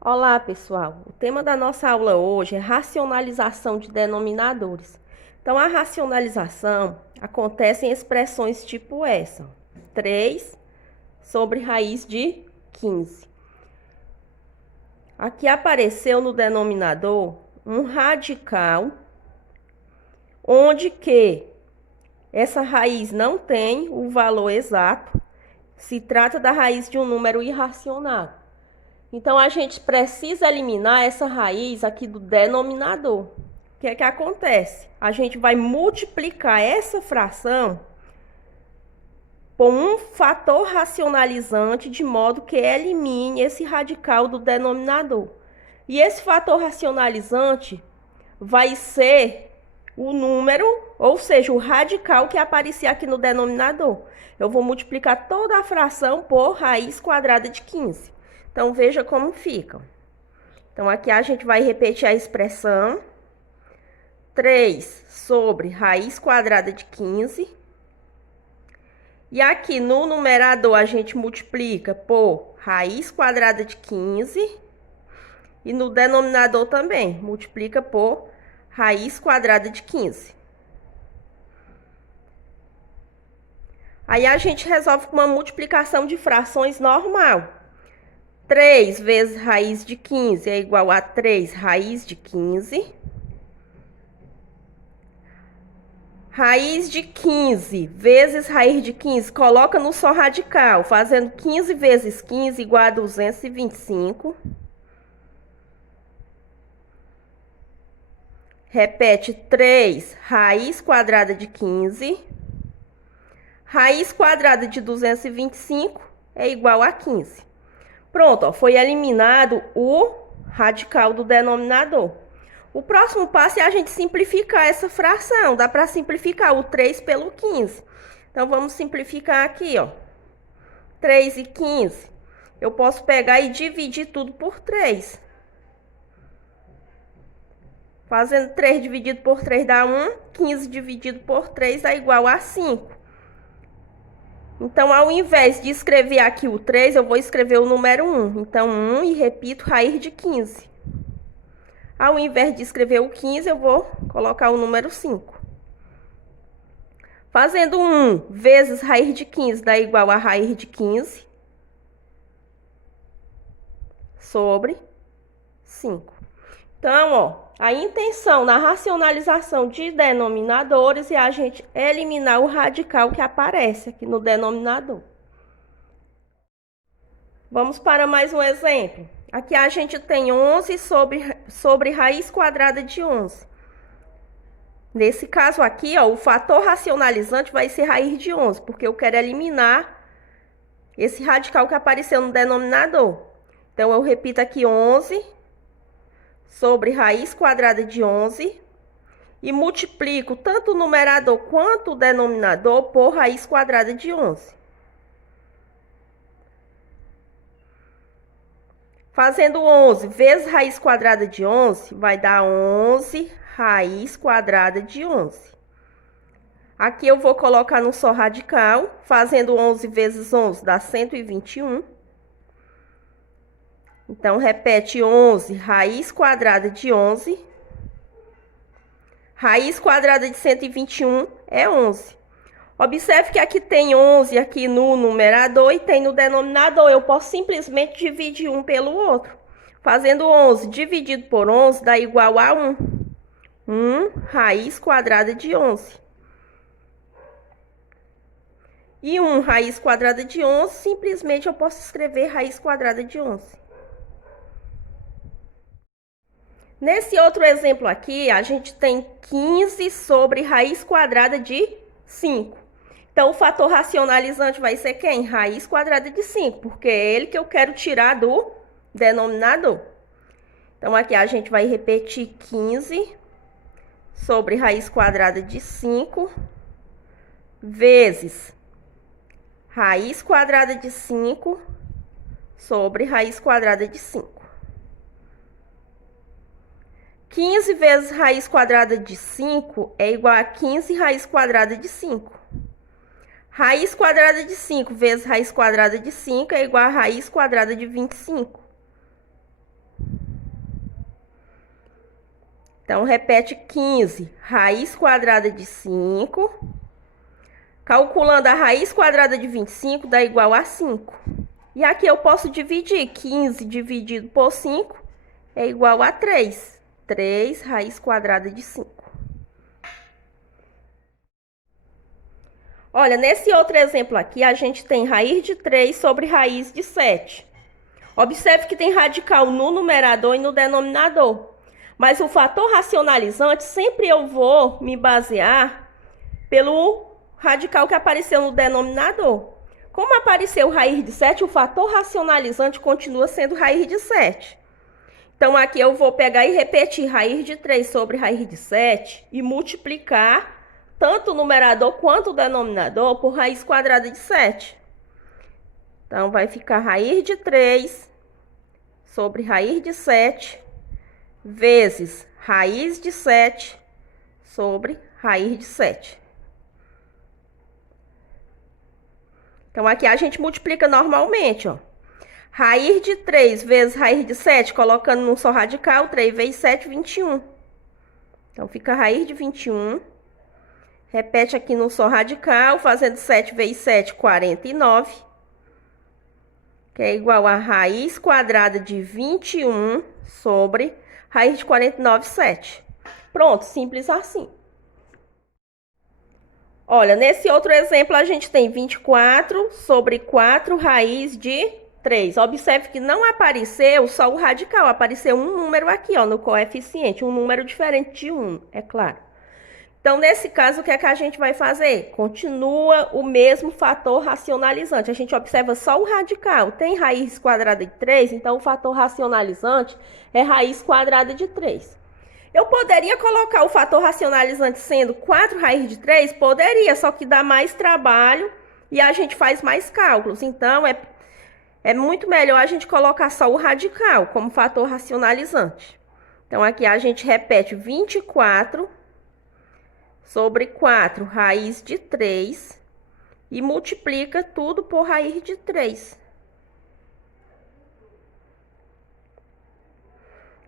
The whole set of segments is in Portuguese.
Olá, pessoal! O tema da nossa aula hoje é racionalização de denominadores. Então, a racionalização acontece em expressões tipo essa: 3 sobre raiz de 15. Aqui apareceu no denominador um radical, onde que essa raiz não tem o valor exato, se trata da raiz de um número irracional. Então, a gente precisa eliminar essa raiz aqui do denominador. O que é que acontece? A gente vai multiplicar essa fração por um fator racionalizante, de modo que elimine esse radical do denominador. E esse fator racionalizante vai ser o número, ou seja, o radical que aparecer aqui no denominador. Eu vou multiplicar toda a fração por raiz quadrada de 15. Então, veja como fica. Então, aqui a gente vai repetir a expressão 3 sobre raiz quadrada de 15. E aqui no numerador a gente multiplica por raiz quadrada de 15. E no denominador também, multiplica por raiz quadrada de 15. Aí a gente resolve com uma multiplicação de frações normal. 3 vezes raiz de 15 é igual a 3 raiz de 15. Raiz de 15 vezes raiz de 15, coloca no som radical, fazendo 15 vezes 15 igual a 225. Repete 3 raiz quadrada de 15. Raiz quadrada de 225 é igual a 15. Pronto, ó, foi eliminado o radical do denominador. O próximo passo é a gente simplificar essa fração. Dá para simplificar o 3 pelo 15. Então, vamos simplificar aqui, ó. 3 e 15. Eu posso pegar e dividir tudo por 3. Fazendo 3 dividido por 3 dá 1. 15 dividido por 3 dá igual a 5. Então, ao invés de escrever aqui o 3, eu vou escrever o número 1. Então, 1 e repito, raiz de 15. Ao invés de escrever o 15, eu vou colocar o número 5. Fazendo 1 vezes raiz de 15 dá igual a raiz de 15 sobre 5. Então, ó, a intenção na racionalização de denominadores é a gente eliminar o radical que aparece aqui no denominador. Vamos para mais um exemplo. Aqui a gente tem 11 sobre raiz quadrada de 11. Nesse caso aqui, ó, o fator racionalizante vai ser raiz de 11, porque eu quero eliminar esse radical que apareceu no denominador. Então, eu repito aqui 11 sobre raiz quadrada de 11 e multiplico tanto o numerador quanto o denominador por raiz quadrada de 11. Fazendo 11 vezes raiz quadrada de 11, vai dar 11 raiz quadrada de 11. Aqui eu vou colocar no só radical, fazendo 11 vezes 11 dá 121. Então, repete 11 raiz quadrada de 11. Raiz quadrada de 121 é 11. Observe que aqui tem 11 aqui no numerador e tem no denominador. Eu posso simplesmente dividir um pelo outro. Fazendo 11 dividido por 11 dá igual a 1. 1 raiz quadrada de 11. E 1 raiz quadrada de 11, simplesmente eu posso escrever raiz quadrada de 11. Nesse outro exemplo aqui, a gente tem 15 sobre raiz quadrada de 5. Então, o fator racionalizante vai ser quem? Raiz quadrada de 5, porque é ele que eu quero tirar do denominador. Então, aqui a gente vai repetir 15 sobre raiz quadrada de 5 vezes raiz quadrada de 5 sobre raiz quadrada de 5. 15 vezes raiz quadrada de 5 é igual a 15 raiz quadrada de 5. Raiz quadrada de 5 vezes raiz quadrada de 5 é igual a raiz quadrada de 25. Então, repete 15, raiz quadrada de 5. Calculando a raiz quadrada de 25, dá igual a 5. E aqui eu posso dividir. 15 dividido por 5 é igual a 3. 3 raiz quadrada de 5. Olha, nesse outro exemplo aqui, a gente tem raiz de 3 sobre raiz de 7. Observe que tem radical no numerador e no denominador. Mas o fator racionalizante, sempre eu vou me basear pelo radical que apareceu no denominador. Como apareceu raiz de 7, o fator racionalizante continua sendo raiz de 7. Então, aqui eu vou pegar e repetir raiz de 3 sobre raiz de 7 e multiplicar tanto o numerador quanto o denominador por raiz quadrada de 7. Então, vai ficar raiz de 3 sobre raiz de 7 vezes raiz de 7 sobre raiz de 7. Então, aqui a gente multiplica normalmente, ó. Raiz de 3 vezes raiz de 7, colocando num só radical, 3 vezes 7, 21. Então, fica raiz de 21. Repete aqui num só radical, fazendo 7 vezes 7, 49. Que é igual a raiz quadrada de 21 sobre raiz de 49, 7. Pronto, simples assim. Olha, nesse outro exemplo, a gente tem 24 sobre 4 raiz de 3. Observe que não apareceu só o radical, apareceu um número aqui, ó, no coeficiente, um número diferente de 1, é claro. Então, nesse caso, o que é que a gente vai fazer? Continua o mesmo fator racionalizante. A gente observa só o radical. Tem raiz quadrada de 3, então o fator racionalizante é raiz quadrada de 3. Eu poderia colocar o fator racionalizante sendo 4 raiz de 3? Poderia, só que dá mais trabalho e a gente faz mais cálculos. Então, é muito melhor a gente colocar só o radical como fator racionalizante. Então, aqui a gente repete 24 sobre 4 raiz de 3 e multiplica tudo por raiz de 3.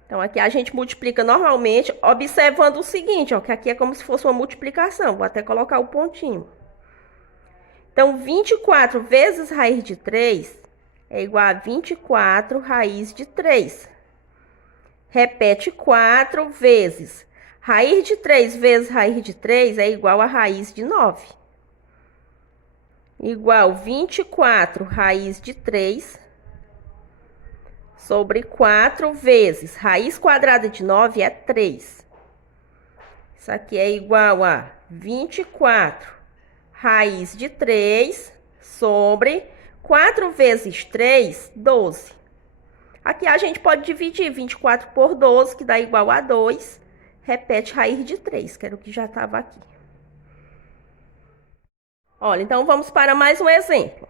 Então, aqui a gente multiplica normalmente, observando o seguinte, ó, que aqui é como se fosse uma multiplicação. Vou até colocar o pontinho. Então, 24 vezes raiz de 3 é igual a 24 raiz de 3. Repete 4 vezes. Raiz de 3 vezes raiz de 3 é igual a raiz de 9. Igual 24 raiz de 3 sobre 4 vezes raiz quadrada de 9 é 3. Isso aqui é igual a 24 raiz de 3 sobre 4 vezes 3, 12. Aqui a gente pode dividir 24 por 12, que dá igual a 2. Repete raiz de 3, que era o que já estava aqui. Olha, então vamos para mais um exemplo.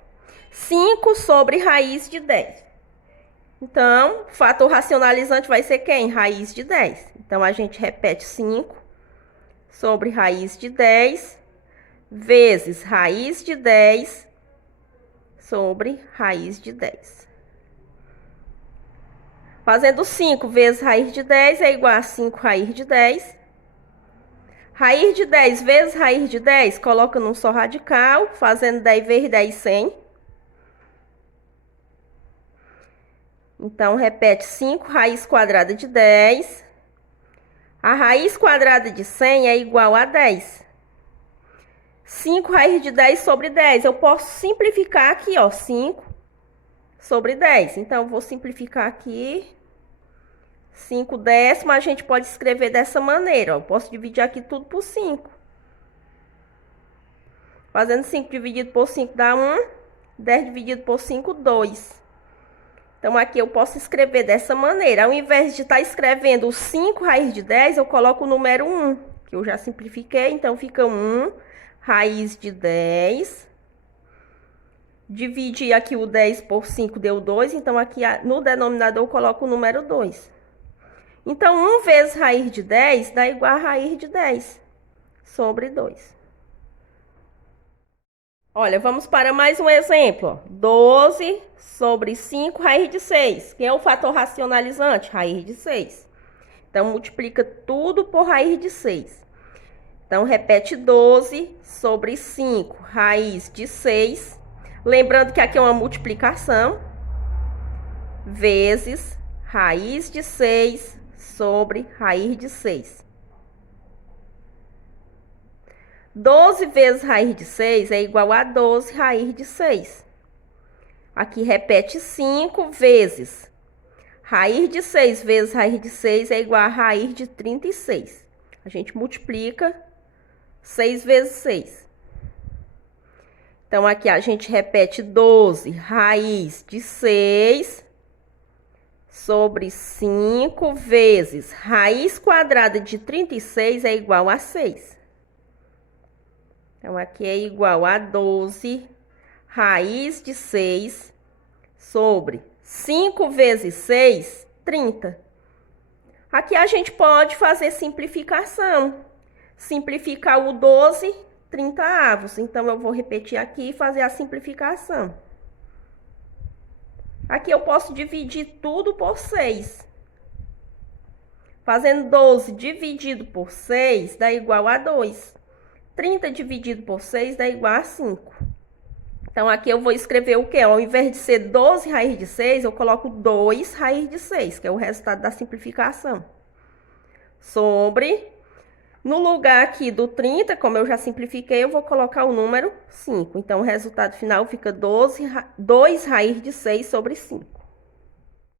5 sobre raiz de 10. Então, o fator racionalizante vai ser quem? Raiz de 10. Então, a gente repete 5 sobre raiz de 10 vezes raiz de 10 sobre raiz de 10. Fazendo 5 vezes raiz de 10 é igual a 5 raiz de 10. Raiz de 10 vezes raiz de 10, coloca num só radical, fazendo 10 vezes 10, 100. Então, repete 5 raiz quadrada de 10. A raiz quadrada de 100 é igual a 10. 5 raiz de 10 sobre 10. Eu posso simplificar aqui, ó, 5 sobre 10. Então, eu vou simplificar aqui. 5 décimos, a gente pode escrever dessa maneira, ó. Eu posso dividir aqui tudo por 5. Fazendo 5 dividido por 5 dá 1. 10 dividido por 5, 2. Então, aqui eu posso escrever dessa maneira. Ao invés de estar escrevendo o 5 raiz de 10, eu coloco o número 1, que eu já simplifiquei. Então, fica 1 raiz de 10. Dividir aqui o 10 por 5 deu 2. Então, aqui no denominador eu coloco o número 2. Então, 1 vezes raiz de 10 dá igual a raiz de 10 sobre 2. Olha, vamos para mais um exemplo. 12 sobre 5 raiz de 6. Quem é o fator racionalizante? Raiz de 6. Então, multiplica tudo por raiz de 6. Então, repete 12 sobre 5, raiz de 6. Lembrando que aqui é uma multiplicação. Vezes raiz de 6 sobre raiz de 6. 12 vezes raiz de 6 é igual a 12 raiz de 6. Aqui repete 5 vezes. Raiz de 6 vezes raiz de 6 é igual a raiz de 36. A gente multiplica 6 vezes 6. Então, aqui a gente repete 12 raiz de 6 sobre 5 vezes raiz quadrada de 36 é igual a 6. Então, aqui é igual a 12 raiz de 6 sobre 5 vezes 6, 30. Aqui a gente pode fazer simplificação. Simplificar o 12, 30 avos. Então, eu vou repetir aqui e fazer a simplificação. Aqui eu posso dividir tudo por 6. Fazendo 12 dividido por 6 dá igual a 2. 30 dividido por 6 dá igual a 5. Então, aqui eu vou escrever o quê? Ao invés de ser 12 raiz de 6, eu coloco 2 raiz de 6, que é o resultado da simplificação. Sobre, no lugar aqui do 30, como eu já simplifiquei, eu vou colocar o número 5. Então, o resultado final fica 2 raiz de 6 sobre 5.